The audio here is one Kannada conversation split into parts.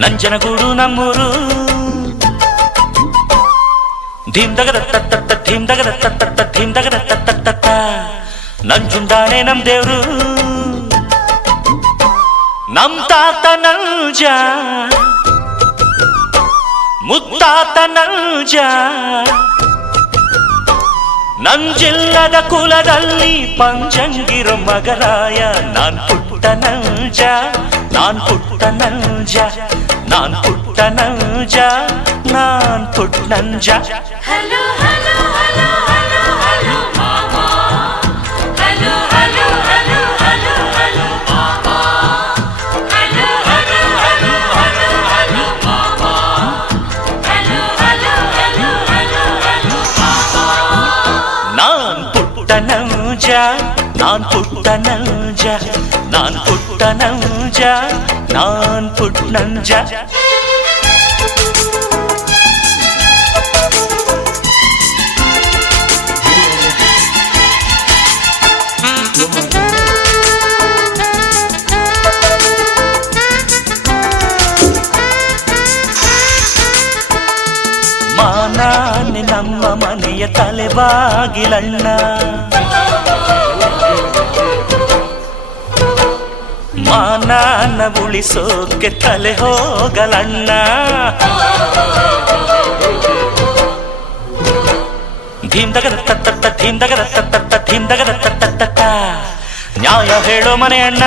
ನಂಜನಗೂಡು ನಮ್ಮೂರು ನಂಜುಂಡಾನೆ ನಮ್ ದೇವ್ರು ನಮ್ ತಾತ ನಂಜ ಮುತ್ತಾತ ನಂಜ ನಂಜಿಲ್ಲದ ಕುಲದಲ್ಲಿ ಪಂಜಂಗಿರು ಮಗರಾಯ ನಾನ್ ಪುಟ್ಟ ನಂಜ ನಾನ್ ಪುಟ್ಟ ನಂಜ ನಾನ್ ಪುಟ್ಟ ನಂಜ ನಾನ್ ಪುಟ್ಟ ನಂಜ Hello, hello, hello, hello, hello, mama. Hello, hello, hello, hello, hello, mama. Hello, hello, hello, hello, hello, mama. Hello, hello, hello, hello, hello, mama. ನಾನ್ ಪುಟ್ಟ ನಂಜ ನಾನ್ ಪುಟ್ಟ ನಂಜ ನಾನ್ ಪುಟ್ಟ ನಂಜ ನಾನ್ ಪುಟ್ಟ ನಂಜ ಮಾನಾನೆ ನಮ್ಮ ಮನೆಯ ತಲೆಬಾಗಿಲಣ್ಣ ಮಾನಾನ ಉಳಿಸೋಕೆ ತಲೆ ಹೋಗಲಣ್ಣ ಧೀಮ್ದಗದ ತತ್ತ ಧೀಮ್ದಗದ ತತ್ತ ಧೀಮ್ದಗದ ತತ್ತ ನ್ಯಾಯ ಹೇಳೋ ಮನೆ ಅಣ್ಣ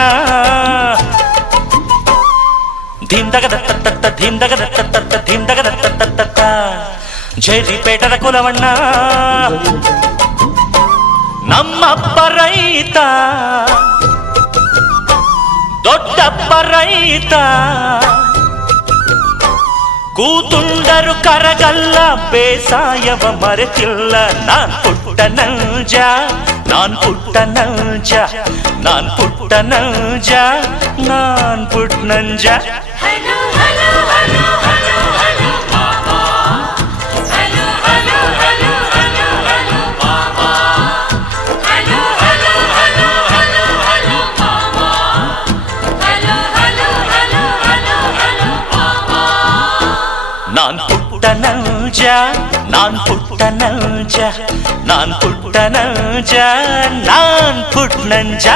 ಧೀಮ್ದಗದ ತತ್ತ ಧೀಮ್ದಗದ ತತ್ತ ಧೀಮ್ದಗದ ತತ್ತ ಜೈರಿಪೇಟದ ಕುಲವಣ್ಣ ನಮ್ಮಪ್ಪ ರೈತ ದೊಡ್ಡಪ್ಪ ರೈತ ಕೂತುಂಡರು ಕರಗಲ್ಲ ಬೇಸಾಯವ ಮರೆತಿಲ್ಲ ನಾನ್ ಪುಟ್ಟ ನಂಜ ನಾನ್ ಪುಟ್ಟ ನಂಜ ನಾನ್ ಪುಟ್ಟ ನಂಜ ನಾನ್ ಪುಟ್ಟ ನಂಜ Hello, hello, hello, hello, hello, mama. Hello, hello, hello, hello, hello, mama. Hello, hello, hello, hello, hello, mama. Hello, hello, hello, hello, hello, mama. ನಾನ್ ಪುಟ್ಟ ನಂಜ ನಾನ್ ಪುಟ್ಟ ನಂಜ ನಾನ್ ಪುಟ್ಟ ನಂಜ ನಾನ್ ಪುಟ್ಟ ನಂಜ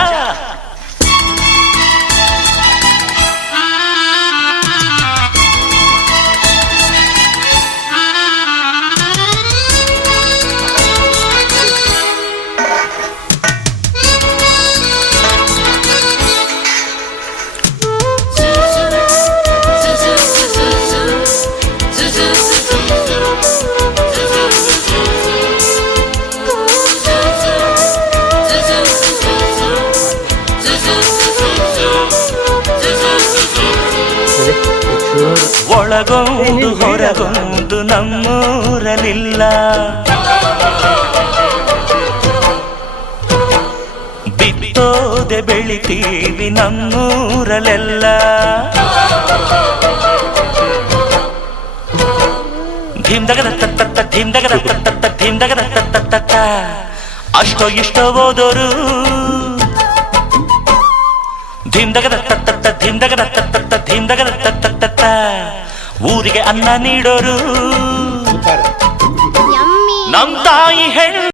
ಒಳಗೊಂದು ಹೊರಗೊಂದು ನಮ್ಮೂರಲಿಲ್ಲ ಬಿತ್ತೋದೆ ಬೆಳಿತೀವಿ ನಮ್ಮೂರಲೆಲ್ಲ ಧೀಮ್ದಗದ ತತ್ತ ಧೀಮ್ದಗದ ತತ್ತ ಧೀಮ್ದಗದ ತತ್ತ ಅಷ್ಟೋ ಇಷ್ಟೋ ಓದೋರು ಧೀಮ್ದಗದ ತತ್ತ ಧೀಮ್ದಗದ ತತ್ತ ಧೀಮ್ದಗದ ತತ್ತ ಊರಿಗೆ ಅನ್ನ ನೀಡೋರು ನಮ್ ತಾಯಿ ಹೆಣ್ಣು